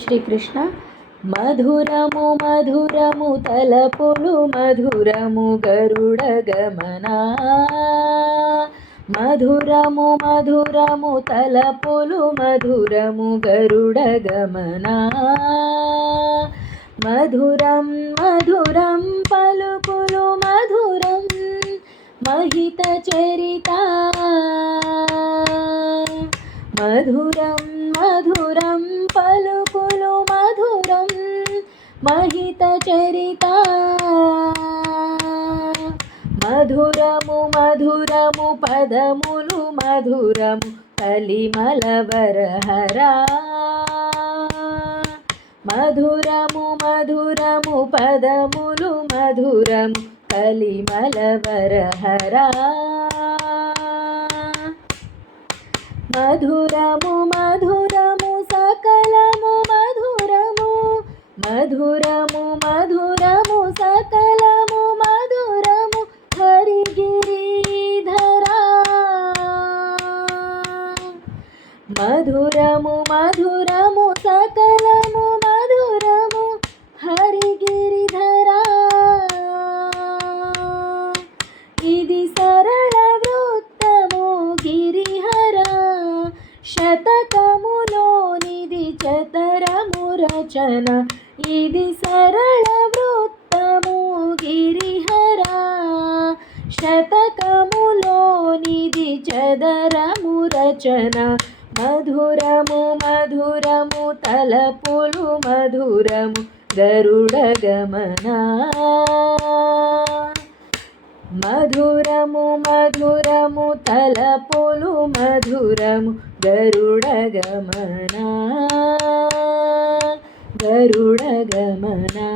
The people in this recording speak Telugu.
శ్రీకృష్ణ. మధురము మధురము తలపులు మధురము గరుడ గమనా. మధురము మధురము తలపులు మధురము గరుడ గమనా. మధురం మధురం పలుకులు మధురం మహిత చరిత. మధురం మధురం పలుకులు మధురం మహిత చరిత. మధురము మధురము పదములు మధురము కలిమలవరహరా. మధురము మధురము పదములు మధురము కలిమలవరహరా. మధురము మధురము సకలము మధురము. మధురము మధురము సకలము మధురము హరిగిరిధరా. మధురము మధురము సకలము మధురము హరిగిరిధరా. ఇది సరళ వృత్తము గిరిహర. శతకములోనిది చతరము రచన. ఇది సరళ వృత్తము గిరిహర. శతకములోనిది చదరము రచన. మధురము మధురము తలపులు మధురము గరుడ గమనా. మధురము మధురము తలపులు మధురము గరుడ గమనా. గరుడ గమనా.